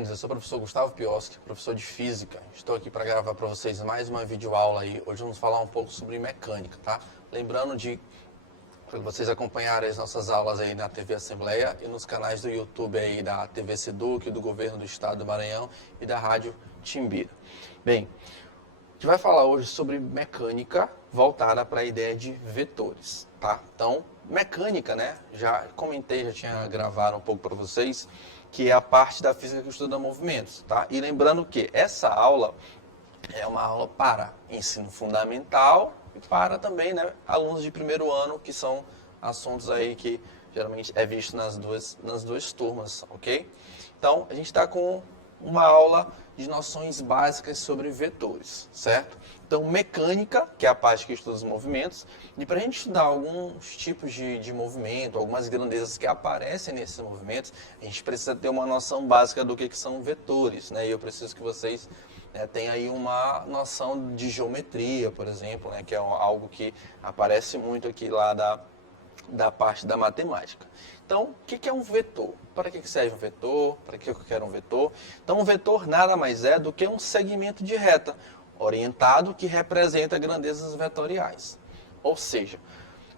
menos. Eu sou o professor Gustavo Pioski, professor de Física. Estou aqui para gravar para vocês mais uma videoaula aí. Hoje vamos falar um pouco sobre mecânica, tá? Lembrando de vocês acompanharem as nossas aulas aí na TV Assembleia e nos canais do YouTube aí da TV Seduc, do Governo do Estado do Maranhão e da Rádio Timbira. Bem, a gente vai falar hoje sobre mecânica voltada para a ideia de vetores, tá? Então, mecânica, né? Já comentei, já tinha gravado um pouco para vocês, que é a parte da física que estuda movimentos, tá? E lembrando que essa aula é uma aula para ensino fundamental e para também, né, alunos de primeiro ano, que são assuntos aí que geralmente é visto nas duas turmas, ok? Então, a gente está com uma aula de noções básicas sobre vetores, certo? Então, mecânica, que é a parte que estuda os movimentos, e para a gente estudar alguns tipos de movimento, algumas grandezas que aparecem nesses movimentos, a gente precisa ter uma noção básica do que são vetores, né? E eu preciso que vocês tenham aí uma noção de geometria, por exemplo, né? Que é algo que aparece muito aqui lá da parte da matemática. Então, o que é um vetor? Para que serve um vetor? Para que eu quero um vetor? Então, um vetor nada mais é do que um segmento de reta orientado que representa grandezas vetoriais. Ou seja,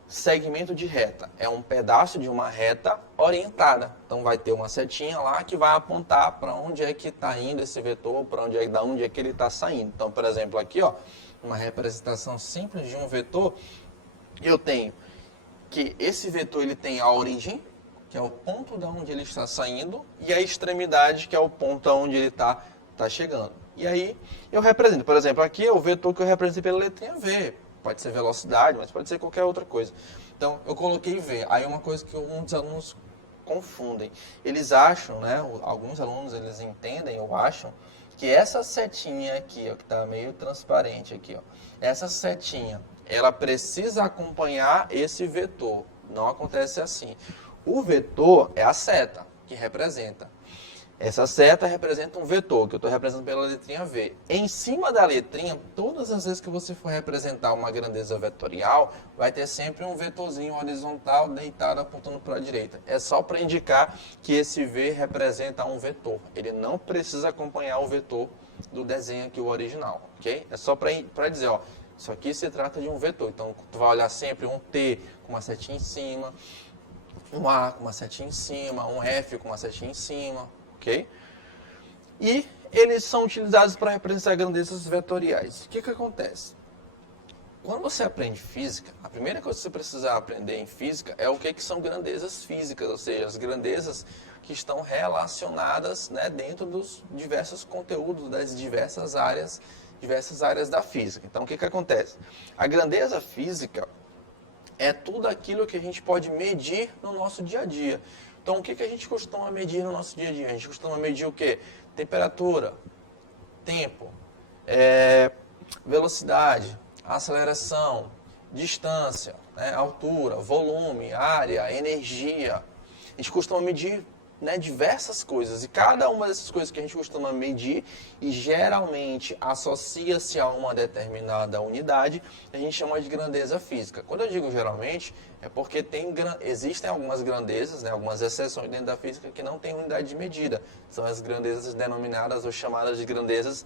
segmento de reta é um pedaço de uma reta orientada. Então, vai ter uma setinha lá que vai apontar para onde é que está indo esse vetor, para onde é que ele está saindo. Então, por exemplo, aqui, ó, uma representação simples de um vetor, eu tenho que esse vetor ele tem a origem, que é o ponto de onde ele está saindo, e a extremidade, que é o ponto onde ele está chegando. E aí eu represento, por exemplo, aqui é o vetor que eu represento pela letrinha V. Pode ser velocidade, mas pode ser qualquer outra coisa. Então eu coloquei V. Aí uma coisa que alguns alunos confundem. Eles acham, né? Alguns alunos eles entendem ou acham que essa setinha aqui, ó, que está meio transparente aqui, ó, essa setinha, ela precisa acompanhar esse vetor. Não acontece assim. O vetor é a seta que representa. Essa seta representa um vetor, que eu estou representando pela letrinha V. Em cima da letrinha, todas as vezes que você for representar uma grandeza vetorial, vai ter sempre um vetorzinho horizontal deitado apontando para a direita. É só para indicar que esse V representa um vetor. Ele não precisa acompanhar o vetor do desenho aqui, o original, ok? É só para dizer, ó, isso aqui se trata de um vetor. Então, tu vai olhar sempre um T com uma setinha em cima, um A com uma setinha em cima, um F com uma setinha em cima, ok? E eles são utilizados para representar grandezas vetoriais. O que acontece? Quando você aprende física, a primeira coisa que você precisa aprender em física é o que são grandezas físicas, ou seja, as grandezas que estão relacionadas, né, dentro dos diversos conteúdos das diversas áreas da física. Então, o que acontece? A grandeza física é tudo aquilo que a gente pode medir no nosso dia a dia. Então, o que a gente costuma medir no nosso dia a dia? A gente costuma medir o quê? Temperatura, tempo, velocidade, aceleração, distância, né, altura, volume, área, energia. A gente costuma medir, né, diversas coisas, e cada uma dessas coisas que a gente costuma medir e geralmente associa-se a uma determinada unidade, a gente chama de grandeza física. Quando eu digo geralmente, é porque existem algumas grandezas, né, algumas exceções dentro da física que não têm unidade de medida. São as grandezas denominadas ou chamadas de grandezas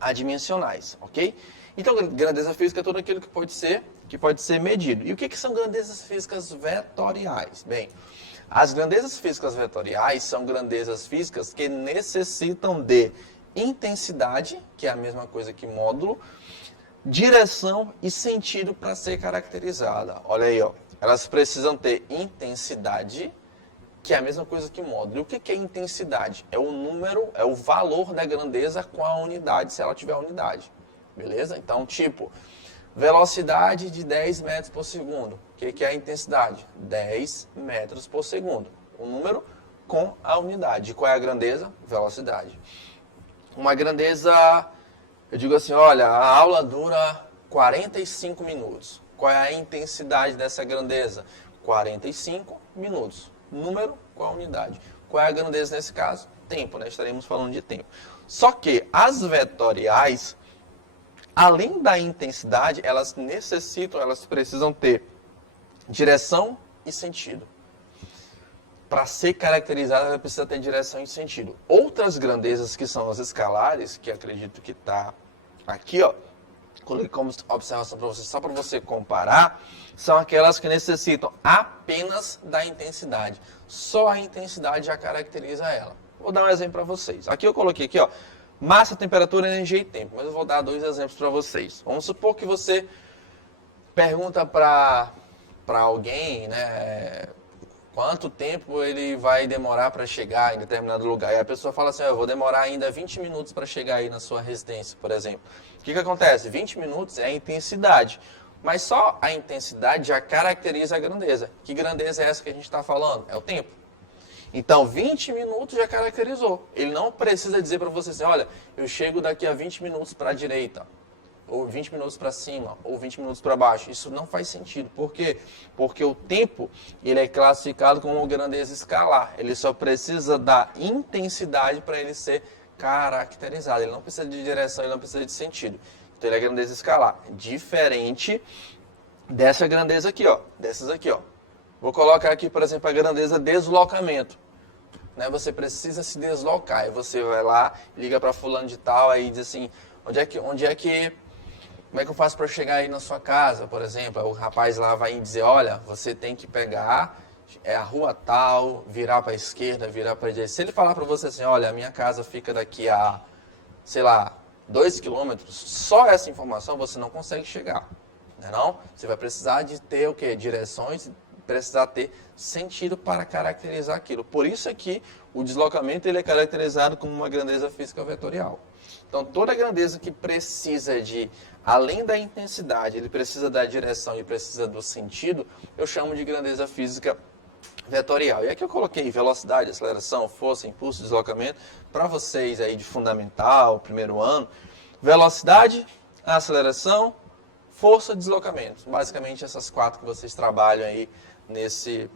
adimensionais, ok? Então, grandeza física é tudo aquilo que pode ser medido. E o que são grandezas físicas vetoriais? Bem, as grandezas físicas vetoriais são grandezas físicas que necessitam de intensidade, que é a mesma coisa que módulo, direção e sentido para ser caracterizada. Olha aí, ó. Elas precisam ter intensidade, que é a mesma coisa que módulo. E o que é intensidade? É o número, é o valor da grandeza com a unidade, se ela tiver unidade. Beleza? Então, tipo, velocidade de 10 metros por segundo. O que é a intensidade? 10 metros por segundo. O número com a unidade. Qual é a grandeza? Velocidade. Uma grandeza, eu digo assim, olha, a aula dura 45 minutos. Qual é a intensidade dessa grandeza? 45 minutos. Número com a unidade. Qual é a grandeza nesse caso? Tempo, né? Estaremos falando de tempo. Só que as vetoriais, além da intensidade, elas precisam ter direção e sentido. para ser caracterizada, ela precisa ter direção e sentido. Outras grandezas que são as escalares, que acredito que está aqui, ó, coloquei como observação para você, só para você comparar, são aquelas que necessitam apenas da intensidade. Só a intensidade já caracteriza ela. Vou dar um exemplo para vocês. Aqui eu coloquei aqui, ó, massa, temperatura, energia e tempo. Mas eu vou dar 2 exemplos para vocês. Vamos supor que você pergunta para alguém, né, quanto tempo ele vai demorar para chegar em determinado lugar. E a pessoa fala assim, eu vou demorar ainda 20 minutos para chegar aí na sua residência, por exemplo. O que acontece? 20 minutos é a intensidade. Mas só a intensidade já caracteriza a grandeza. Que grandeza é essa que a gente está falando? É o tempo. Então, 20 minutos já caracterizou. Ele não precisa dizer para você assim, olha, eu chego daqui a 20 minutos para a direita, ou 20 minutos para cima, ou 20 minutos para baixo. Isso não faz sentido. Por quê? Porque o tempo ele é classificado como uma grandeza escalar. Ele só precisa da intensidade para ele ser caracterizado. Ele não precisa de direção, ele não precisa de sentido. Então, ele é grandeza escalar. Diferente dessa grandeza aqui, ó. Dessas aqui, ó. Vou colocar aqui, por exemplo, a grandeza deslocamento. Né? Você precisa se deslocar. Aí você vai lá, liga para fulano de tal, aí diz assim, como é que eu faço para chegar aí na sua casa, por exemplo? O rapaz lá vai dizer, olha, você tem que pegar a rua tal, virar para a esquerda, virar para a direita. Se ele falar para você assim, olha, a minha casa fica daqui a, sei lá, 2 quilômetros, só essa informação você não consegue chegar. Não é não? Você vai precisar de ter o quê? Direções, precisar ter sentido para caracterizar aquilo. Por isso aqui, o deslocamento ele é caracterizado como uma grandeza física vetorial. Então, toda grandeza que precisa de, além da intensidade, ele precisa da direção e precisa do sentido, eu chamo de grandeza física vetorial. E aqui eu coloquei velocidade, aceleração, força, impulso, deslocamento, para vocês aí de fundamental, primeiro ano. Velocidade, aceleração, força, deslocamento. Basicamente essas 4 que vocês trabalham aí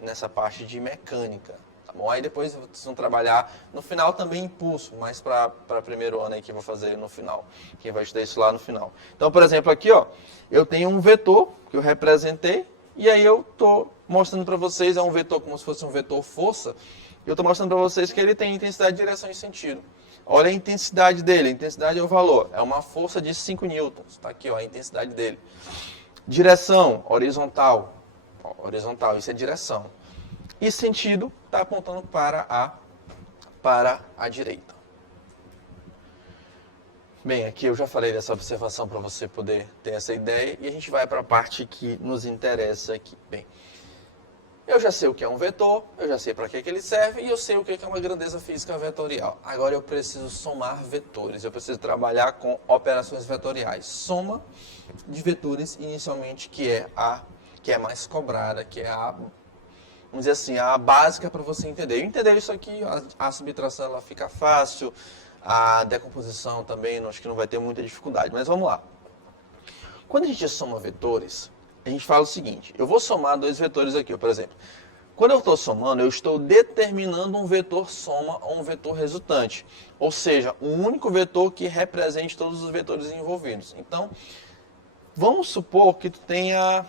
nessa parte de mecânica. Tá bom? Aí depois vocês vão trabalhar no final também impulso, mas para primeiro ano aí que eu vou fazer no final. Quem vai estudar isso lá no final. Então, por exemplo, aqui, ó, eu tenho um vetor que eu representei e aí eu estou mostrando para vocês, é um vetor como se fosse um vetor força, eu estou mostrando para vocês que ele tem intensidade, direção e sentido. Olha a intensidade dele, a intensidade é o valor, é uma força de 5 newtons, está aqui ó, a intensidade dele. Direção, horizontal, horizontal, isso é direção. E sentido está apontando para a direita. Bem, aqui eu já falei dessa observação para você poder ter essa ideia e a gente vai para a parte que nos interessa aqui. Bem, eu já sei o que é um vetor, eu já sei para que ele serve e eu sei o que é uma grandeza física vetorial. Agora eu preciso somar vetores, eu preciso trabalhar com operações vetoriais. Soma de vetores inicialmente que é mais cobrada, que é a, vamos dizer assim, a básica para você entender. Entender isso aqui, a subtração ela fica fácil, a decomposição também, acho que não vai ter muita dificuldade, mas vamos lá. Quando a gente soma vetores, a gente fala o seguinte, eu vou somar 2 vetores aqui, por exemplo. Quando eu estou somando, eu estou determinando um vetor soma ou um vetor resultante. Ou seja, um único vetor que represente todos os vetores envolvidos. Então, vamos supor que tu tenha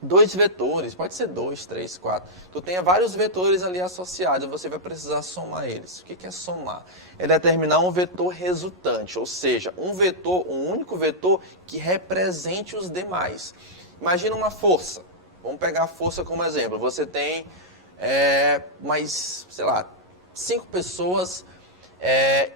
2 vetores, pode ser 2, 3, 4. Tu tenha vários vetores ali associados, você vai precisar somar eles. O que é somar? É determinar um vetor resultante, ou seja, um único vetor que represente os demais. Imagina uma força. Vamos pegar a força como exemplo. Você tem mais, sei lá, 5 pessoas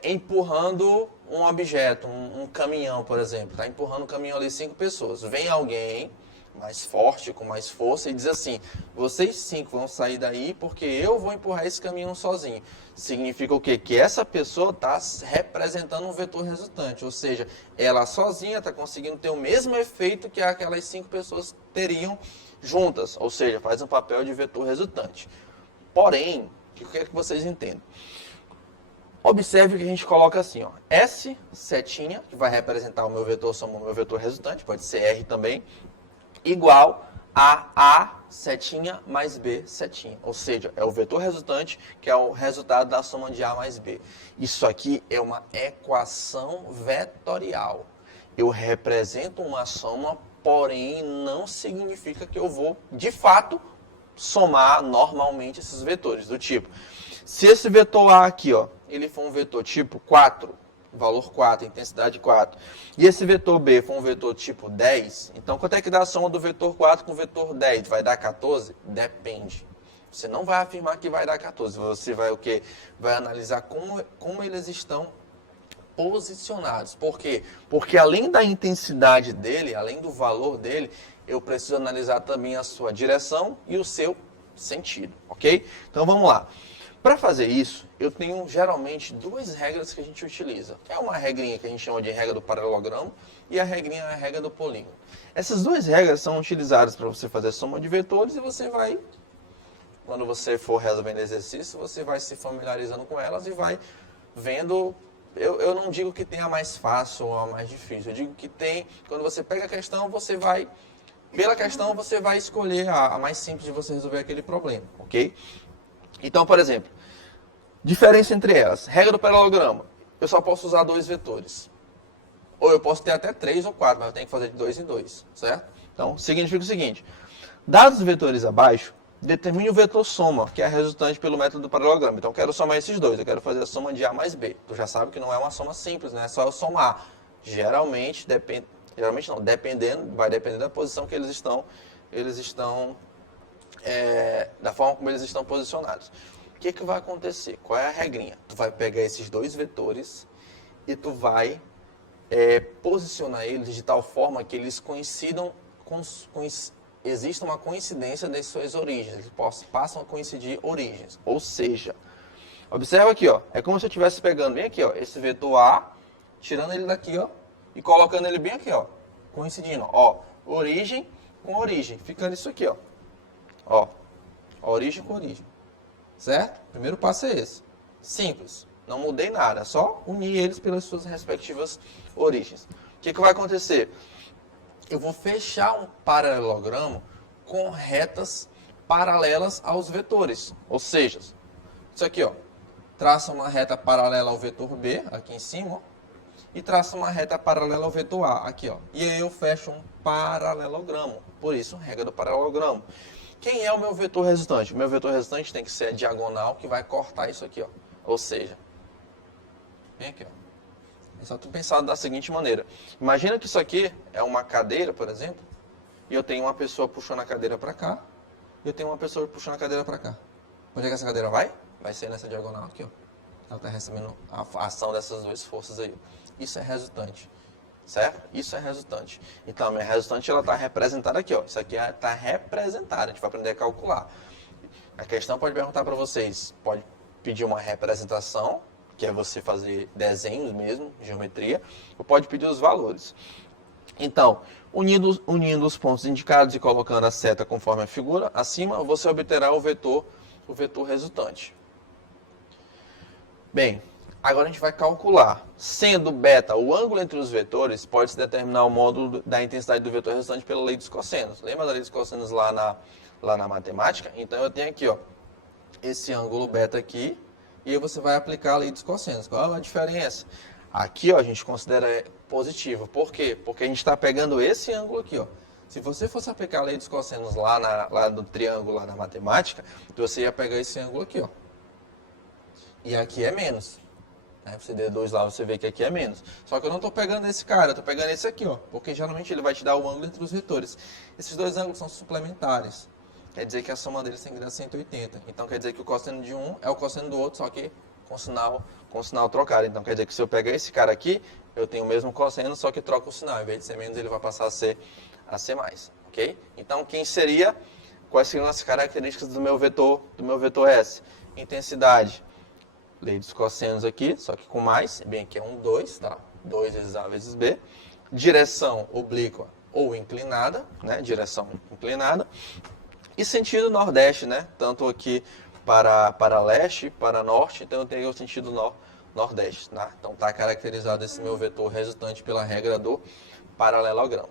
empurrando um objeto, um caminhão, por exemplo. Está empurrando um caminhão ali 5 pessoas. Vem alguém mais forte, com mais força, e diz assim, vocês 5 vão sair daí porque eu vou empurrar esse caminhão sozinho. Significa o quê? Que essa pessoa está representando um vetor resultante, ou seja, ela sozinha está conseguindo ter o mesmo efeito que aquelas 5 pessoas teriam juntas, ou seja, faz um papel de vetor resultante. Porém, o que eu quero que vocês entendam? Observe que a gente coloca assim, ó, S setinha, que vai representar o meu vetor soma, o meu vetor resultante, pode ser R também, igual a A setinha mais B setinha. Ou seja, é o vetor resultante que é o resultado da soma de A mais B. Isso aqui é uma equação vetorial. Eu represento uma soma, porém não significa que eu vou, de fato, somar normalmente esses vetores, do tipo, se esse vetor A aqui, ó, ele for um vetor tipo 4, valor 4, intensidade 4, e esse vetor B for um vetor tipo 10, então quanto é que dá a soma do vetor 4 com o vetor 10? Vai dar 14? Depende. Você não vai afirmar que vai dar 14, você vai o quê? Vai analisar como eles estão posicionados. Por quê? Porque além da intensidade dele, além do valor dele, eu preciso analisar também a sua direção e o seu sentido, ok? Então vamos lá. Para fazer isso, eu tenho geralmente duas regras que a gente utiliza. É uma regrinha que a gente chama de regra do paralelogramo e a regrinha é a regra do polígono. Essas duas regras são utilizadas para você fazer soma de vetores e você vai, quando você for resolvendo exercício, você vai se familiarizando com elas e vai vendo. Eu não digo que tem a mais fácil ou a mais difícil. Eu digo que tem, quando você pega a questão, você vai, pela questão, você vai escolher a mais simples de você resolver aquele problema, ok? Então, por exemplo, diferença entre elas. Regra do paralelogramo. Eu só posso usar dois vetores. Ou eu posso ter até 3 ou 4, mas eu tenho que fazer de 2 em 2, certo? Então, significa o seguinte. Dados os vetores abaixo, determine o vetor soma, que é a resultante pelo método do paralelogramo. Então, eu quero somar esses dois. Eu quero fazer a soma de A mais B. Tu já sabe que não é uma soma simples, né? É só eu somar. Geralmente, dependendo, vai depender da posição que eles estão da forma como eles estão posicionados. O que vai acontecer? Qual é a regrinha? Tu vai pegar esses dois vetores e tu vai posicionar eles de tal forma que eles coincidam, exista uma coincidência das suas origens, eles passam a coincidir origens. Ou seja, observa aqui, ó, é como se eu estivesse pegando bem aqui, ó, esse vetor A, tirando ele daqui, ó, e colocando ele bem aqui, ó, coincidindo, ó, origem com origem, ficando isso aqui, ó, origem com origem, certo? Primeiro passo é esse, simples, não mudei nada, só unir eles pelas suas respectivas origens. O que vai acontecer? Eu vou fechar um paralelogramo com retas paralelas aos vetores. Ou seja, isso aqui, ó, traça uma reta paralela ao vetor B, aqui em cima, ó, e traça uma reta paralela ao vetor A, aqui, ó. E aí eu fecho um paralelogramo. Por isso, regra do paralelogramo. Quem é o meu vetor resultante? O meu vetor resultante tem que ser a diagonal que vai cortar isso aqui, ó. Ou seja, vem aqui, ó. É só tu pensar da seguinte maneira. Imagina que isso aqui é uma cadeira, por exemplo, e eu tenho uma pessoa puxando a cadeira para cá, e eu tenho uma pessoa puxando a cadeira para cá. Onde é que essa cadeira vai? Vai ser nessa diagonal aqui, ó. Ela está recebendo a ação dessas duas forças aí. Isso é resultante, certo? Isso é resultante. Então, a minha resultante ela está representada aqui, ó. Isso aqui está representada, a gente vai aprender a calcular. A questão pode perguntar para vocês, pode pedir uma representação, que é você fazer desenhos mesmo, geometria, ou pode pedir os valores. Então, unindo os pontos indicados e colocando a seta conforme a figura acima, você obterá o vetor resultante. Bem, agora a gente vai calcular. Sendo beta o ângulo entre os vetores, pode-se determinar o módulo da intensidade do vetor resultante pela lei dos cossenos. Lembra da lei dos cossenos lá na matemática? Então eu tenho aqui, ó, esse ângulo beta aqui, e aí você vai aplicar a lei dos cossenos. Qual é a diferença? Aqui, ó, a gente considera positivo. Por quê? Porque a gente está pegando esse ângulo aqui, ó. Se você fosse aplicar a lei dos cossenos lá no triângulo, lá na matemática, você ia pegar esse ângulo aqui, ó. E aqui é menos. Né? Você deduz lá, você vê que aqui é menos. Só que eu não estou pegando esse cara, eu estou pegando esse aqui, ó. Porque geralmente ele vai te dar o ângulo entre os vetores. Esses dois ângulos são suplementares. Quer dizer que a soma deles tem que dar 180. Então quer dizer que o cosseno de um é o cosseno do outro, só que com sinal trocado. Então quer dizer que se eu pegar esse cara aqui, eu tenho o mesmo cosseno, só que troca o sinal. Em vez de ser menos, ele vai passar a ser mais. Ok? Então quais seriam as características do meu vetor S? Intensidade. Lei dos cossenos aqui, só que com mais. Bem, aqui é 2, tá? 2 vezes A vezes B. Direção oblíqua ou inclinada, né? Direção inclinada. E sentido nordeste, né? Tanto aqui para leste, para norte, então eu tenho o sentido nordeste, tá? Então está caracterizado esse meu vetor resultante pela regra do paralelogramo.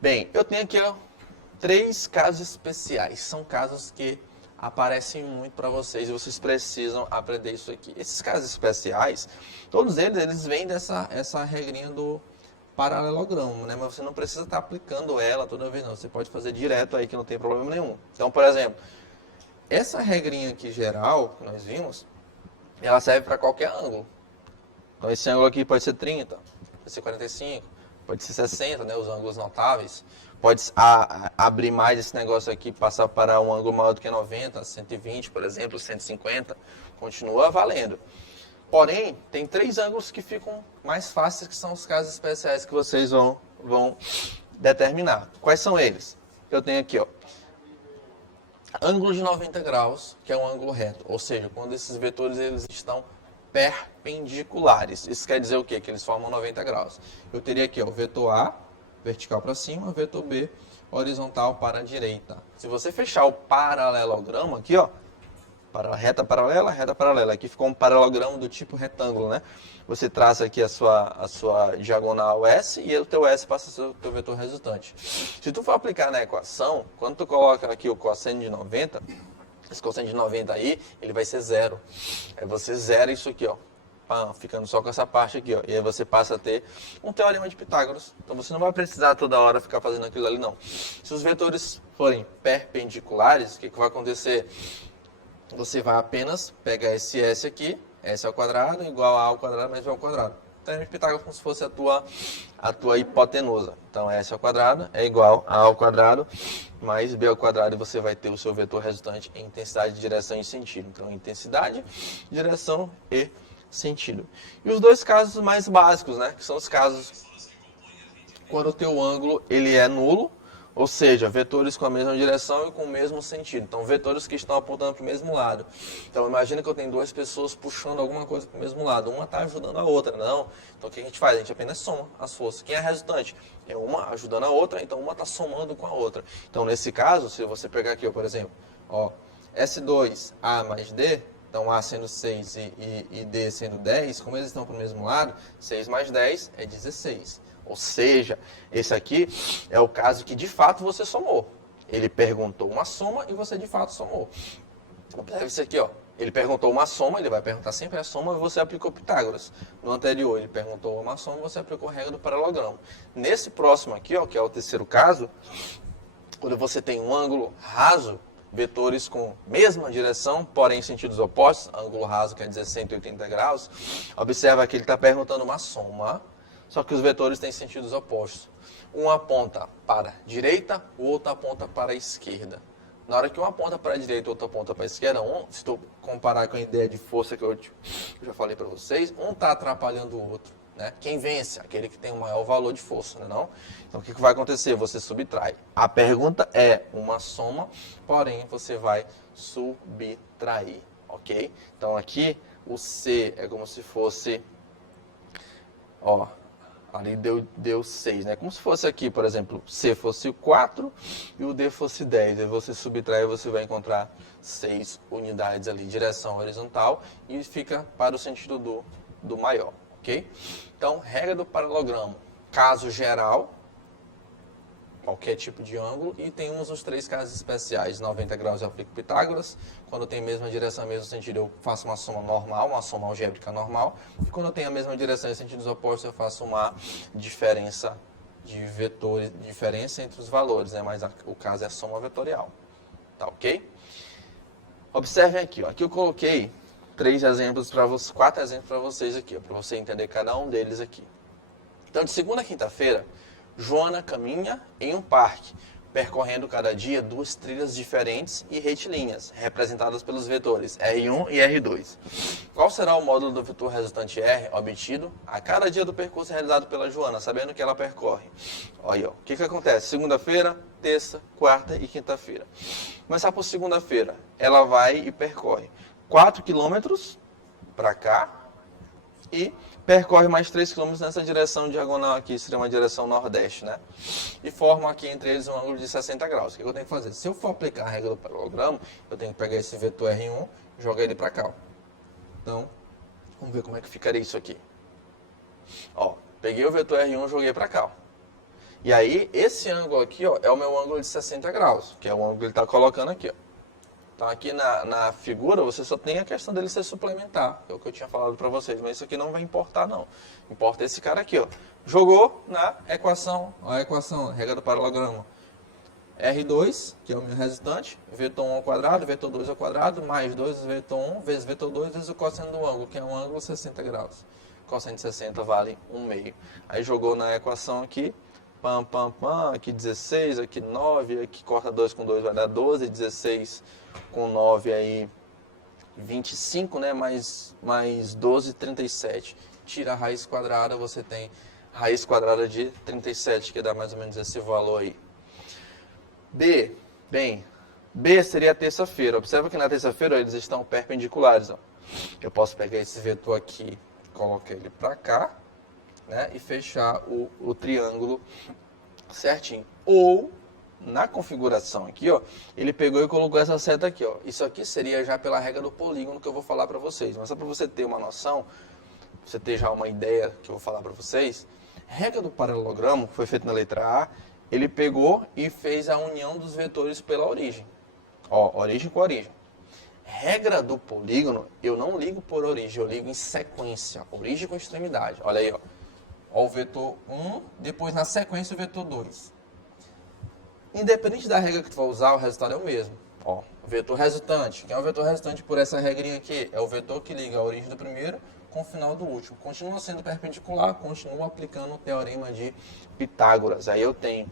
Bem, eu tenho aqui, ó, 3 casos especiais. São casos que aparecem muito para vocês e vocês precisam aprender isso aqui. Esses casos especiais, todos eles vêm dessa regrinha paralelogramo, né? Mas você não precisa estar aplicando ela toda vez, não. Você pode fazer direto aí que não tem problema nenhum. Então, por exemplo, essa regrinha aqui geral que nós vimos, ela serve para qualquer ângulo. Então, esse ângulo aqui pode ser 30, pode ser 45, pode ser 60, né? Os ângulos notáveis. Pode abrir mais esse negócio aqui, passar para um ângulo maior do que 90, 120, por exemplo, 150. Continua valendo. Porém, tem 3 ângulos que ficam mais fáceis, que são os casos especiais que vocês vão determinar. Quais são eles? Eu tenho aqui, ó, ângulo de 90 graus, que é um ângulo reto. Ou seja, quando esses vetores eles estão perpendiculares. Isso quer dizer o quê? Que eles formam 90 graus. Eu teria aqui, ó, o vetor A, vertical para cima, vetor B, horizontal para a direita. Se você fechar o paralelogramo aqui, ó, reta paralela. Aqui ficou um paralelogramo do tipo retângulo, né? Você traça aqui a sua diagonal S e o teu S passa a ser o teu vetor resultante. Se tu for aplicar na equação, quando tu coloca aqui o cosseno de 90, esse cosseno de 90 aí, ele vai ser zero. Aí você zera isso aqui, ó. Ficando só com essa parte aqui, ó. E aí você passa a ter um teorema de Pitágoras. Então você não vai precisar toda hora ficar fazendo aquilo ali, não. Se os vetores forem perpendiculares, o que vai acontecer? Você vai apenas pegar esse S aqui, S ao quadrado, igual a ao quadrado mais B ao quadrado. Teorema de Pitágoras como se fosse a tua hipotenusa. Então, S ao quadrado é igual a ao quadrado mais B ao quadrado. E você vai ter o seu vetor resultante em intensidade, direção e sentido. Então, intensidade, direção e sentido. E os dois casos mais básicos, né? Que são os casos quando o teu ângulo ele é nulo. Ou seja, vetores com a mesma direção e com o mesmo sentido. Então, vetores que estão apontando para o mesmo lado. Então, imagina que eu tenho 2 pessoas puxando alguma coisa para o mesmo lado. Uma está ajudando a outra, não. Então, o que a gente faz? A gente apenas soma as forças. Quem é a resultante? É uma ajudando a outra, então uma está somando com a outra. Então, nesse caso, se você pegar aqui, ó, por exemplo, ó, S2A mais D, então A sendo 6 e D sendo 10, como eles estão para o mesmo lado, 6 mais 10 é 16. Ou seja, esse aqui é o caso que de fato você somou. Ele perguntou uma soma e você de fato somou. Observe isso aqui, ó. Ele perguntou uma soma, ele vai perguntar sempre a soma e você aplicou Pitágoras. No anterior, ele perguntou uma soma e você aplicou a regra do paralelogramo. Nesse próximo aqui, ó, que é o terceiro caso, quando você tem um ângulo raso, vetores com mesma direção, porém em sentidos opostos, ângulo raso quer dizer 180 graus, observa que ele está perguntando uma soma. Só que os vetores têm sentidos opostos. Um aponta para a direita, o outro aponta para a esquerda. Na hora que um aponta para a direita e o outro aponta para a esquerda, se tu comparar com a ideia de força que eu já falei para vocês, um está atrapalhando o outro. Né? Quem vence? Aquele que tem o maior valor de força, não? Então o que vai acontecer? Você subtrai. A pergunta é uma soma, porém você vai subtrair. Ok? Então aqui o C é como se fosse... Ó, ali deu 6, né? Como se fosse aqui, por exemplo, C fosse 4 e o D fosse 10. Aí você subtrai e você vai encontrar 6 unidades ali, direção horizontal, e fica para o sentido do maior, ok? Então, regra do paralelogramo, caso geral, qualquer tipo de ângulo, e temos os 3 casos especiais. 90 graus eu aplico Pitágoras, quando tem a mesma direção e mesmo sentido eu faço uma soma normal, uma soma algébrica normal, e quando tem a mesma direção e sentidos opostos eu faço uma diferença de vetores, diferença entre os valores, né? Mas o caso é a soma vetorial, tá ok? Observem aqui, ó. Aqui eu coloquei 3 exemplos para vocês, 4 exemplos para vocês aqui, para você entender cada um deles aqui. Então, de segunda a quinta-feira, Joana caminha em um parque, percorrendo cada dia 2 trilhas diferentes e retilíneas, representadas pelos vetores R1 e R2. Qual será o módulo do vetor resultante R obtido a cada dia do percurso realizado pela Joana, sabendo que ela percorre? Olha aí, ó. O que acontece? Segunda-feira, terça, quarta e quinta-feira. Começar por segunda-feira, ela vai e percorre 4 quilômetros para cá e percorre mais 3 km nessa direção diagonal aqui, seria uma direção nordeste, né? E forma aqui entre eles um ângulo de 60 graus. O que eu tenho que fazer? Se eu for aplicar a regra do paralelogramo, eu tenho que pegar esse vetor R1 e jogar ele para cá. Ó. Então, vamos ver como é que ficaria isso aqui. Ó, peguei o vetor R1 e joguei para cá. Ó. E aí, esse ângulo aqui ó, é o meu ângulo de 60 graus, que é o ângulo que ele está colocando aqui. Ó. Então aqui na figura você só tem a questão dele ser suplementar, que é o que eu tinha falado para vocês, mas isso aqui não vai importar não. Importa esse cara aqui, ó. Jogou na equação, ó, a equação, regra do paralelogramo. R2, que é o meu resultante, vetor 1 ao quadrado, vetor 2 ao quadrado, mais 2 vetor 1 vezes vetor 2 vezes o cosseno do ângulo, que é um ângulo 60 graus. Cosseno de 60 vale 1/2. Aí jogou na equação aqui, pam, pam, pam, aqui 16, aqui 9, aqui corta 2 com 2 vai dar 12, 16 com 9 aí 25, né, mais 12, 37. Tira a raiz quadrada, você tem raiz quadrada de 37, que dá mais ou menos esse valor aí. B, bem, B seria a terça-feira. Observa que na terça-feira eles estão perpendiculares. Ó. Eu posso pegar esse vetor aqui, colocar ele para cá, né, e fechar o triângulo certinho. Ou, na configuração aqui, ó, ele pegou e colocou essa seta aqui. Ó. Isso aqui seria já pela regra do polígono que eu vou falar para vocês. Mas só para você ter uma noção, você ter já uma ideia que eu vou falar para vocês, regra do paralelogramo, que foi feita na letra A, ele pegou e fez a união dos vetores pela origem. Ó, origem com origem. Regra do polígono, eu não ligo por origem, eu ligo em sequência. Origem com extremidade. Olha aí, ó. Ó o vetor 1, depois na sequência o vetor 2. Independente da regra que tu vai usar, o resultado é o mesmo. Ó, vetor resultante. Quem é o vetor resultante por essa regrinha aqui? É o vetor que liga a origem do primeiro com o final do último. Continua sendo perpendicular, continua aplicando o teorema de Pitágoras. Aí eu tenho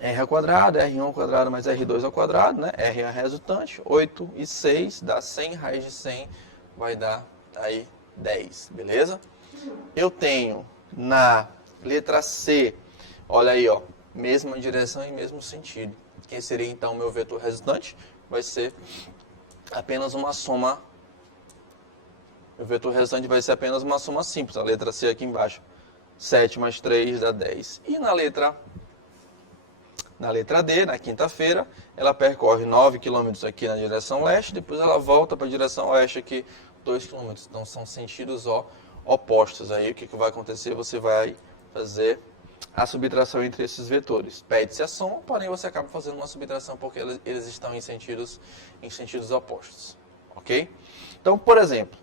R ao quadrado, R1 ao quadrado mais R2 ao quadrado, né? R é a resultante, 8 e 6 dá 100, raiz de 100 vai dar aí 10, beleza? Eu tenho na letra C, olha aí, ó, mesma direção e mesmo sentido. Quem seria então o meu vetor resultante? Vai ser apenas uma soma. O vetor resultante vai ser apenas uma soma simples, a letra C aqui embaixo. 7 mais 3 dá 10. E na letra D, na quinta-feira, ela percorre 9 km aqui na direção leste, depois ela volta para a direção oeste aqui 2 km. Então são sentidos opostos. Aí o que vai acontecer? Você vai fazer a subtração entre esses vetores. Pede-se a soma, porém você acaba fazendo uma subtração porque eles estão em sentidos opostos. Ok? Então, por exemplo,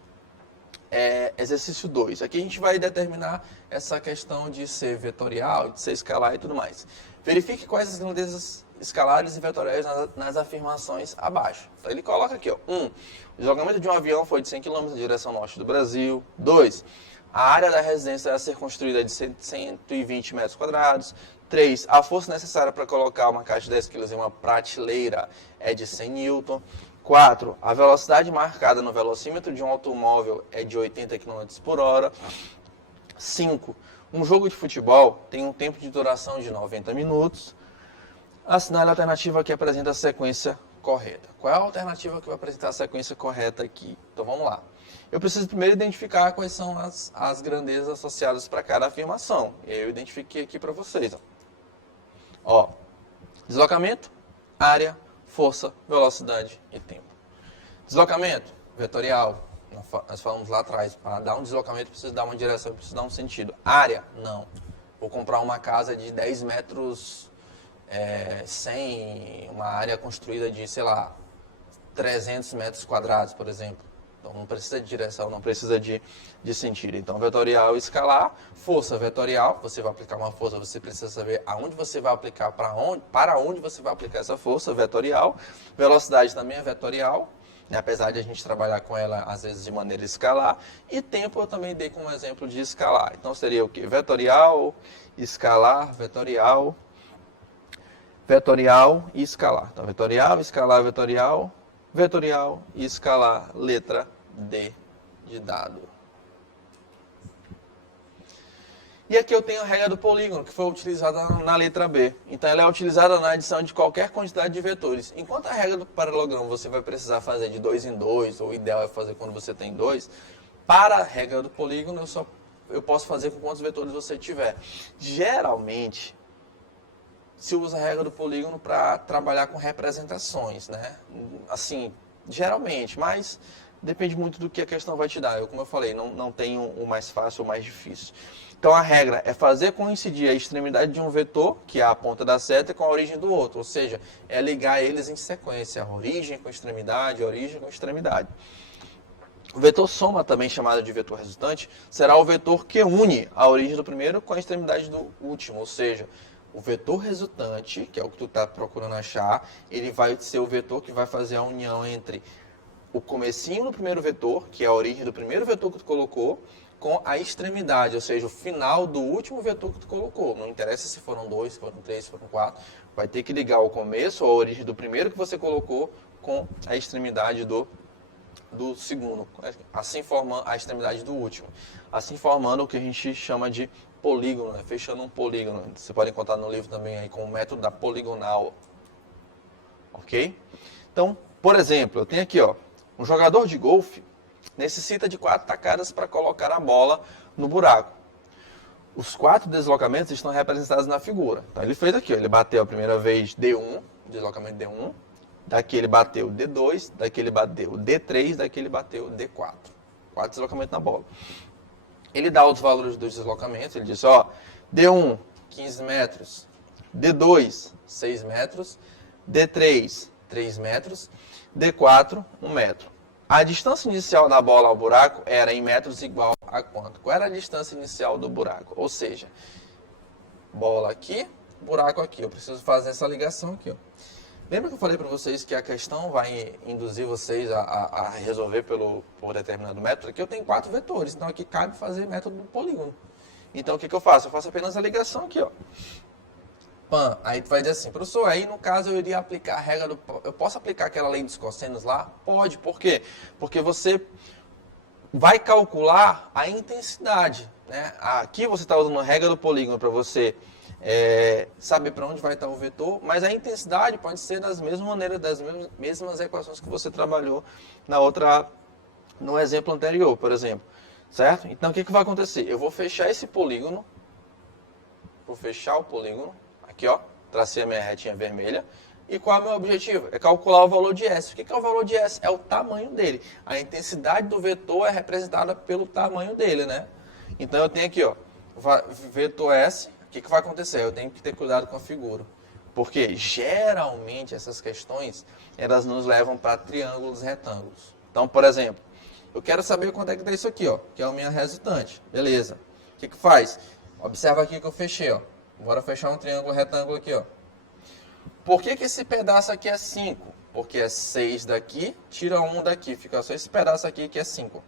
exercício 2. Aqui a gente vai determinar essa questão de ser vetorial, de ser escalar e tudo mais. Verifique quais as grandezas escalares e vetoriais nas afirmações abaixo. Então ele coloca aqui, ó. 1. O deslocamento de um avião foi de 100 km na direção norte do Brasil. 2. A área da residência a ser construída é de 120 metros quadrados. 3. A força necessária para colocar uma caixa de 10 kg em uma prateleira é de 100 Newton. 4. A velocidade marcada no velocímetro de um automóvel é de 80 km por hora. 5. Um jogo de futebol tem um tempo de duração de 90 minutos. Assinale a alternativa que apresenta a sequência correta. Qual é a alternativa que vai apresentar a sequência correta aqui? Então vamos lá. Eu preciso primeiro identificar quais são as grandezas associadas para cada afirmação. E aí eu identifiquei aqui para vocês. Ó, deslocamento, área, força, velocidade e tempo. Deslocamento, vetorial. Nós falamos lá atrás, para dar um deslocamento, preciso dar uma direção, preciso dar um sentido. Área, não. Vou comprar uma casa de 10 metros sem uma área construída de, sei lá, 300 metros quadrados, por exemplo. Então não precisa de direção, não precisa de sentido. Então vetorial, escalar, força vetorial, você vai aplicar uma força, você precisa saber aonde você vai aplicar, para onde você vai aplicar essa força vetorial. Velocidade também é vetorial, né? Apesar de a gente trabalhar com ela às vezes de maneira escalar. E tempo eu também dei como exemplo de escalar. Então seria o que? Vetorial, escalar, vetorial e escalar. Então vetorial, escalar, vetorial e escalar, letra D de dado. E aqui eu tenho a regra do polígono, que foi utilizada na letra B. Então ela é utilizada na adição de qualquer quantidade de vetores. Enquanto a regra do paralelogramo você vai precisar fazer de 2 em 2, ou o ideal é fazer quando você tem 2, para a regra do polígono eu posso fazer com quantos vetores você tiver. Geralmente, se usa a regra do polígono para trabalhar com representações, né? Assim, geralmente, mas depende muito do que a questão vai te dar. Como eu falei, não tem o mais fácil ou o mais difícil. Então a regra é fazer coincidir a extremidade de um vetor, que é a ponta da seta, com a origem do outro. Ou seja, é ligar eles em sequência, a origem com extremidade, a origem com extremidade. O vetor soma, também chamado de vetor resultante, será o vetor que une a origem do primeiro com a extremidade do último. Ou seja, o vetor resultante, que é o que tu está procurando achar, ele vai ser o vetor que vai fazer a união entre o comecinho do primeiro vetor, que é a origem do primeiro vetor que tu colocou, com a extremidade, ou seja, o final do último vetor que tu colocou. Não interessa se foram 2, se foram 3, se foram 4. Vai ter que ligar o começo, a origem do primeiro que você colocou, com a extremidade do segundo. Assim formando a extremidade do último. Assim formando o que a gente chama de polígono, né? Fechando um polígono. Você pode encontrar no livro também aí com o método da poligonal. Ok? Então, por exemplo, eu tenho aqui, ó, um jogador de golfe necessita de 4 tacadas para colocar a bola no buraco. Os 4 deslocamentos estão representados na figura. Então ele fez aqui, ó, ele bateu a primeira vez D1, deslocamento D1, daqui ele bateu D2, daqui ele bateu D3, daqui ele bateu D4. 4 deslocamentos na bola. Ele dá os valores dos deslocamentos, ele diz, ó, D1, 15 metros, D2, 6 metros, D3, 3 metros, D4, 1 metro. A distância inicial da bola ao buraco era em metros igual a quanto? Qual era a distância inicial do buraco? Ou seja, bola aqui, buraco aqui. Eu preciso fazer essa ligação aqui, ó. Lembra que eu falei para vocês que a questão vai induzir vocês a resolver por determinado método? Aqui eu tenho 4 vetores, então aqui cabe fazer método do polígono. Então o que eu faço? Eu faço apenas a ligação aqui, ó. Pan, aí tu vai dizer assim, professor, aí no caso eu iria aplicar a regra do... Eu posso aplicar aquela lei dos cossenos lá? Pode, por quê? Porque você vai calcular a intensidade, né? Aqui você está usando a regra do polígono para você saber para onde vai estar o vetor, mas a intensidade pode ser das mesmas maneiras, das mesmas equações que você trabalhou no exemplo anterior, por exemplo, certo? Então o que vai acontecer? Eu vou fechar esse polígono, vou fechar o polígono, aqui, ó, tracei a minha retinha vermelha. E qual é o meu objetivo? É calcular o valor de S. O que é o valor de S? É o tamanho dele. A intensidade do vetor é representada pelo tamanho dele, né? Então eu tenho aqui, ó, vetor S. O que vai acontecer? Eu tenho que ter cuidado com a figura. Porque geralmente essas questões, elas nos levam para triângulos e retângulos. Então, por exemplo, eu quero saber quanto é que dá isso aqui, ó, que é a minha resultante. Beleza. O que faz? Observa aqui que eu fechei, ó. Bora fechar um triângulo retângulo aqui, ó. Por que esse pedaço aqui é 5? Porque é 6 daqui, tira 1 daqui, fica só esse pedaço aqui que é 5.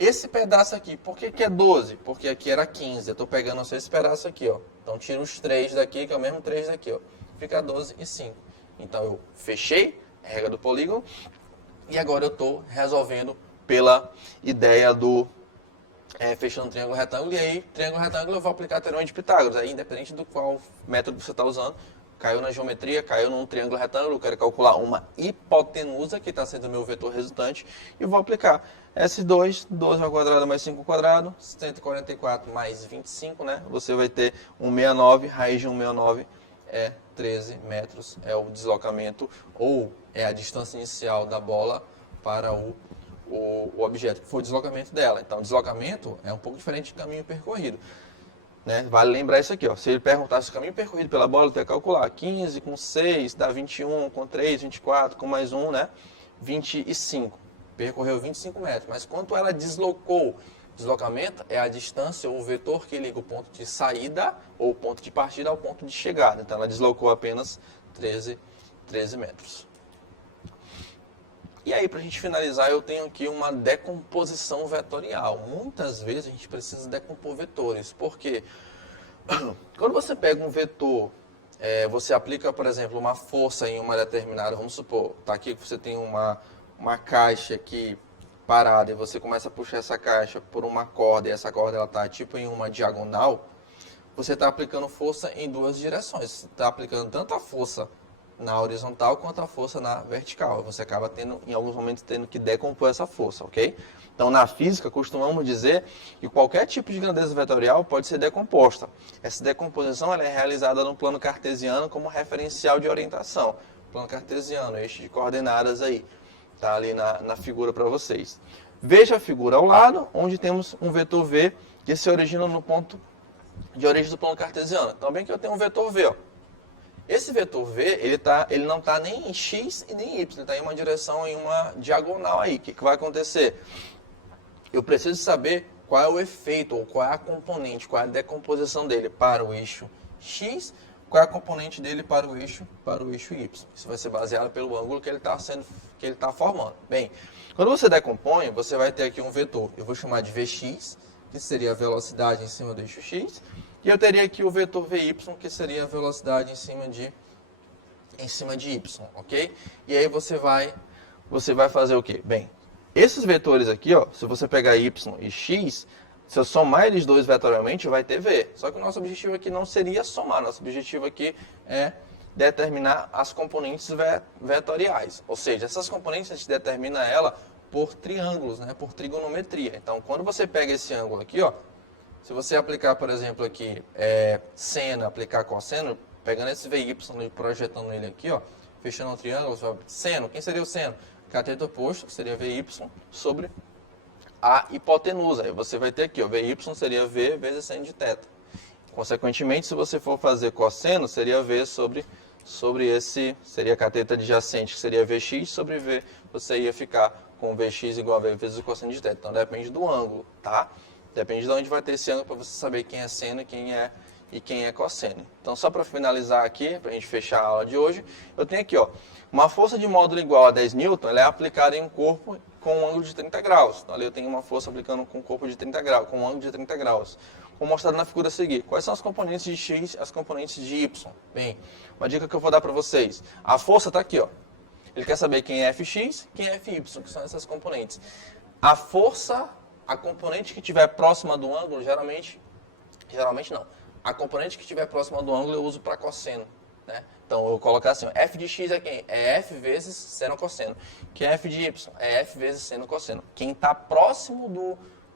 Esse pedaço aqui, por que é 12? Porque aqui era 15, eu estou pegando só esse pedaço aqui, ó. Então tiro os 3 daqui, que é o mesmo 3 daqui, ó. Fica 12 e 5. Então eu fechei a regra do polígono e agora eu estou resolvendo pela ideia do... fechando um triângulo retângulo, e aí, triângulo retângulo, eu vou aplicar a teorema de Pitágoras. Aí, independente do qual método você está usando, caiu na geometria, caiu num triângulo retângulo, eu quero calcular uma hipotenusa, que está sendo o meu vetor resultante, e vou aplicar S2, 12 ao quadrado mais 5 ao quadrado, 144 mais 25, né? Você vai ter 169, raiz de 169 é 13 metros, é o deslocamento, ou é a distância inicial da bola para o objeto, que foi o deslocamento dela. Então, o deslocamento é um pouco diferente do caminho percorrido. Né? Vale lembrar isso aqui, ó. Se ele perguntasse o caminho percorrido pela bola, eu teria que calcular 15 com 6, dá 21, com 3, 24, com mais 1, né? 25. Percorreu 25 metros. Mas quanto ela deslocou? Deslocamento é a distância ou o vetor que liga o ponto de saída ou o ponto de partida ao ponto de chegada. Então, ela deslocou apenas 13 metros. E aí, para a gente finalizar, eu tenho aqui uma decomposição vetorial. Muitas vezes a gente precisa decompor vetores. Por quê? Quando você pega um vetor, você aplica, por exemplo, uma força em uma determinada... Vamos supor, tá aqui que você tem uma caixa aqui parada e você começa a puxar essa caixa por uma corda e essa corda está tipo em uma diagonal, você está aplicando força em duas direções. Você está aplicando tanto a força na horizontal quanto a força na vertical. Você acaba tendo, em alguns momentos, tendo que decompor essa força, ok? Então, na física, costumamos dizer que qualquer tipo de grandeza vetorial pode ser decomposta. Essa decomposição ela é realizada no plano cartesiano como referencial de orientação. Plano cartesiano, eixo de coordenadas aí, tá ali na figura para vocês. Veja a figura ao lado, onde temos um vetor V que se origina no ponto de origem do plano cartesiano. Então, bem que eu tenho um vetor V, ó. Esse vetor V, ele não está nem em X e nem em Y, ele está em uma direção, em uma diagonal aí. O que vai acontecer? Eu preciso saber qual é o efeito, ou qual é a componente, qual é a decomposição dele para o eixo X, qual é a componente dele para o eixo Y. Isso vai ser baseado pelo ângulo que ele está formando. Bem, quando você decompõe, você vai ter aqui um vetor, eu vou chamar de Vx, que seria a velocidade em cima do eixo X, e eu teria aqui o vetor Vy, que seria a velocidade em cima de Y, ok? E aí você vai fazer o quê? Bem, esses vetores aqui, ó, se você pegar Y e X, se eu somar eles dois vetorialmente, vai ter V. Só que o nosso objetivo aqui não seria somar, nosso objetivo aqui é determinar as componentes vetoriais. Ou seja, essas componentes a gente determina ela por triângulos, né, por trigonometria. Então, quando você pega esse ângulo aqui, ó, se você aplicar, por exemplo, aqui seno, aplicar cosseno, pegando esse VY e projetando ele aqui, ó, fechando o triângulo, você vai, seno, quem seria o seno? Cateto oposto, que seria VY, sobre a hipotenusa. Aí você vai ter aqui, ó, VY seria V vezes seno de θ. Consequentemente, se você for fazer cosseno, seria V sobre esse, seria cateto adjacente, que seria Vx sobre V, você ia ficar com Vx igual a V vezes o cosseno de θ. Então, depende do ângulo, tá? Depende de onde vai ter esse ângulo para você saber quem é seno e quem é cosseno. Então, só para finalizar aqui, para a gente fechar a aula de hoje, eu tenho aqui, ó, uma força de módulo igual a 10 N, ela é aplicada em um corpo com um ângulo de 30 graus. Então, ali eu tenho uma força aplicando com um corpo de 30 graus, com um ângulo de 30 graus. Como mostrado na figura a seguir. Quais são as componentes de X e as componentes de Y? Bem, uma dica que eu vou dar para vocês. A força está aqui, ó. Ele quer saber quem é Fx, quem é Fy, que são essas componentes. A força, a componente que estiver próxima do ângulo, geralmente não. A componente que estiver próxima do ângulo eu uso para cosseno, né? Então, eu vou colocar assim, ó, f de x é quem? É f vezes seno cosseno. Que é f de y? É f vezes seno cosseno. Quem está próximo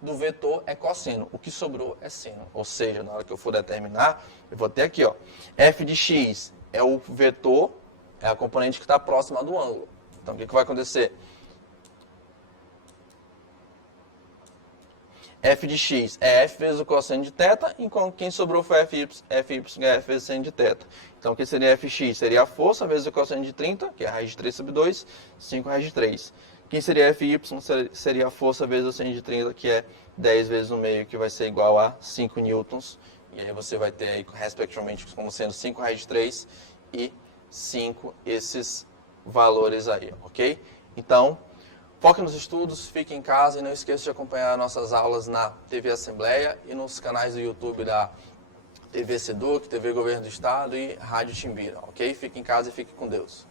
do vetor é cosseno. O que sobrou é seno. Ou seja, na hora que eu for determinar, eu vou ter aqui, ó, f de x é o vetor, é a componente que está próxima do ângulo. Então, o que vai acontecer? F de x é f vezes o cosseno de θ, enquanto quem sobrou foi fy é f vezes seno de θ. Então, o que seria fx? Seria a força vezes o cosseno de 30, que é a raiz de 3 sobre 2, 5 raiz de 3. Quem seria fy? Seria a força vezes o seno de 30, que é 10 vezes o meio, que vai ser igual a 5 newtons. E aí você vai ter, aí, respectivamente, como sendo 5 raiz de 3 e 5 esses valores aí, ok? Então, foque nos estudos, fique em casa e não esqueça de acompanhar nossas aulas na TV Assembleia e nos canais do YouTube da TV Seduc, TV Governo do Estado e Rádio Timbira, ok? Fique em casa e fique com Deus.